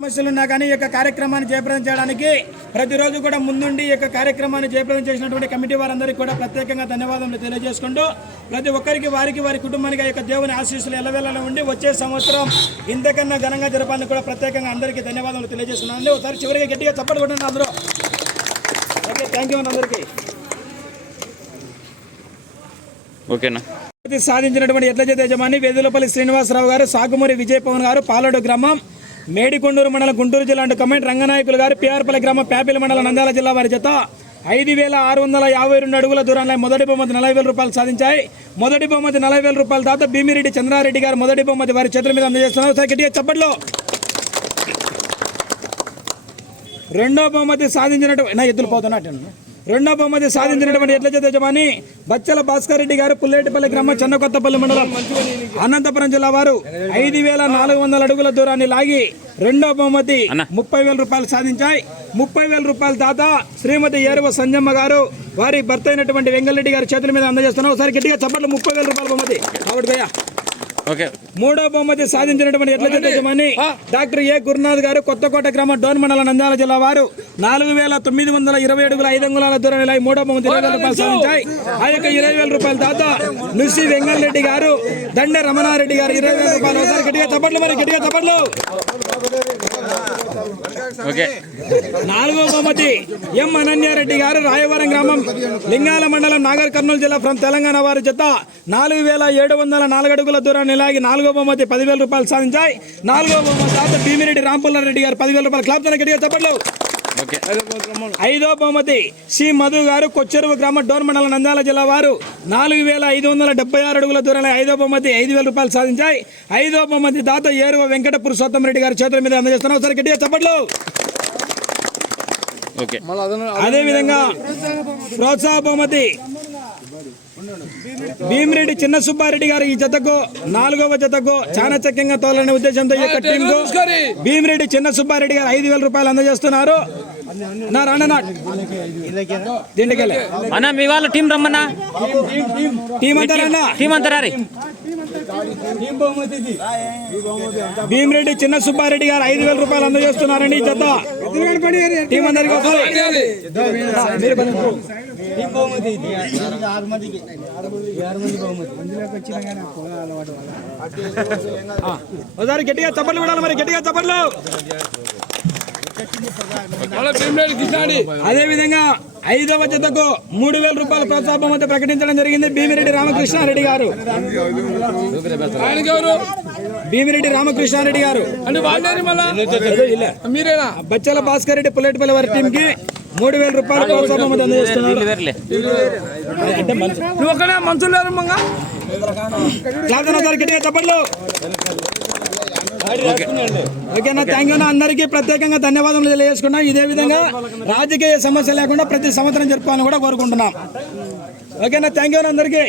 సమస్యలు ఉన్నా కానీ ఈ యొక్క కార్యక్రమాన్ని జయప్రదం చేయడానికి ప్రతిరోజు కూడా ముందుండి ఈ యొక్క కార్యక్రమాన్ని జయప్రదం చేసినటువంటి కమిటీ వారందరికీ కూడా ప్రత్యేకంగా ధన్యవాదాలు తెలియజేసుకుంటూ ప్రతి ఒక్కరికి వారికి వారి కుటుంబానికి యొక్క దేవుని ఆశీస్సులు ఎల్లవేళలా ఉండి వచ్చే సంవత్సరం ఇంతకన్నా ఘనంగా జరపాలని కూడా ప్రత్యేకంగా అందరికీ ధన్యవాదాలు తెలియజేస్తున్నాను. ఒకసారి చివరిగా గట్టిగా చప్పట్లు కొట్టండి అందరూ. ఓకే థ్యాంక్ యూ అందరికీ. ఓకేనా? సాధించినటువంటి ఎడ్ల చేత యజమాని వేదులపల్లి శ్రీనివాసరావు గారు సాగుమూరి విజయ్ పవన్ గారు పాలడు గ్రామం మేడికొండూరు మండలం గుంటూరు జిల్లా అంటూ కమెంట్ రంగనాయకులు గారు పిఆర్పల్లి గ్రామ ప్యాపిల మండలం నంద్యాల జిల్లా వారి జత ఐదు వేల ఆరు వందల యాభై రెండు అడుగుల దూరంలో మొదటి బహుమతి నలభై వేల రూపాయలు సాధించాయి. మొదటి బహుమతి నలభై వేల రూపాయల తర్వాత భీమిరెడ్డి చంద్రారెడ్డి గారు మొదటి బహుమతి వారి చేతుల మీద అందజేస్తున్నారు. ఒకసారి గట్టిగా చప్పట్లో. రెండో బహుమతి సాధించినట్టు నా ఎద్దులు పోతున్నట్టు. రెండో బహుమతి సాధించినటువంటి ఎడ్ల చేత యజమాని బచ్చల భాస్కర్ రెడ్డి గారు పుల్లేటిపల్లి గ్రామం చెన్నకొత్తపల్లి మండలం అనంతపురం జిల్లా వారు ఐదు వేల నాలుగు వందల అడుగుల దూరాన్ని లాగి రెండో బహుమతి ముప్పై వేల రూపాయలు సాధించాయి. ముప్పై వేల రూపాయల దాత శ్రీమతి ఏరువ సంజమ్మ గారు వారి భర్త అయినటువంటి వెంగళరెడ్డి గారి చేతుల మీద అందజేస్తున్నాం. ఒకసారి గట్టిగా చప్పట్లు ముప్పై వేల రూపాయల బహుమతి. కాబట్టి మూడో బహుమతి సాధించినటువంటి ఎడ్ల జత యజమాని డాక్టర్ ఏ గురునాథ్ గారు కొత్తకోట గ్రామం డోన్ మండలం నంద్యాల జిల్లా వారు నాలుగు వేల తొమ్మిది వందల ఇరవై అడుగుల ఐదు అంగుళాల దూరం ఇలా మూడో బహుమతి ఇరవై వేల రూపాయలు సాధించాయి. ఆ యొక్క ఇరవై వేల రూపాయల దాత నుసి వెంగళరెడ్డి గారు దండె రమణారెడ్డి గారు ఇరవై వేల రూపాయలు ఒకసారి గట్టిగా చప్పట్లు మరి గట్టిగా చప్పట్లు. ఓకే నాలుగో బహుమతి ఎం అనన్యారెడ్డి గారు రాయవరం గ్రామం లింగాల మండలం నాగర్ కర్నూలు జిల్లా ఫ్రం తెలంగాణ వారి జత నాలుగు వేల ఏడు వందల నాలుగడుగుల దూరాన్ని లాగి నాలుగో బహుమతి పదివేల రూపాయలు సాధించాయి. నాలుగో బహుమతి దాత భీమిరెడ్డి రాంపుల్లారెడ్డి గారు పదివేల రూపాయలు క్లాప్ గట్టిగా చెప్పట్లు. ఐదో బహుమతి సి మధు గారు కొచ్చెరువు గ్రామ డోర్ మండలం నంద్యాల జిల్లా వారు. నాలుగు వేల ఐదు వందల డెబ్బై ఆరు అడుగుల దూరంలో ఐదో బహుమతి ఐదు వేల రూపాయలు సాధించాయి. ఐదో బహుమతి దాత ఏరువ వెంకట పురుషోత్తం రెడ్డి గారి చేతుల మీద అందజేస్తున్నాం ఒకసారి గట్టిగా చెప్పట్లు. ఓకే. అదే విధంగా ప్రోత్సాహ బహుమతి భీమిరెడ్డి చిన్న సుబ్బారెడ్డి గారు ఈ జతకు నాలుగవ జతకు చాణచక్యంగా తోలనే ఉద్దేశంతో ఈ యొక్క టీంకు భీమిరెడ్డి చిన్న సుబ్బారెడ్డి గారు ఐదు వేల రూపాయలు అందజేస్తున్నారు. నా రానన్నా దీంట్లోకెళ్ళే అన్న మీ వాళ్ళ టీం రమ్మన్నా. టీం అంతా టీం అంతా భీమిరెడ్డి చిన్న సుబ్బారెడ్డి గారు ఐదు వేల రూపాయలు అందజేస్తున్నారండి జత. టీం అందరికి ఒకసారి ఒకసారి గట్టిగా చప్పట్లు విడాలి మరి గట్టిగా చప్పట్లు. అదే విధంగా ఐదవ జతకు మూడు వేల రూపాయల ప్రోత్సాహ బహుమతి ప్రకటించడం జరిగింది. భీమిరెడ్డి రామకృష్ణారెడ్డి గారు. భీమిరెడ్డి రామకృష్ణారెడ్డి గారు. మీరేనా? బచ్చల భాస్కర్ రెడ్డి పుల్లెటిపల్లి వారి టీం కి మూడు వేల రూపాయల ప్రోత్సాహ అందజేస్తున్నారు. మంచులు లేరు మంగ? చెప్పట్లు ఓకేనా? థ్యాంక్ యూ అందరికీ ప్రత్యేకంగా ధన్యవాదాలు తెలియజేసుకున్నాం. ఇదే విధంగా రాజకీయ సమస్య లేకుండా ప్రతి సంవత్సరం జరుపుకోవాలని కూడా కోరుకుంటున్నాం. ఓకేనా? థ్యాంక్ యూ అందరికీ.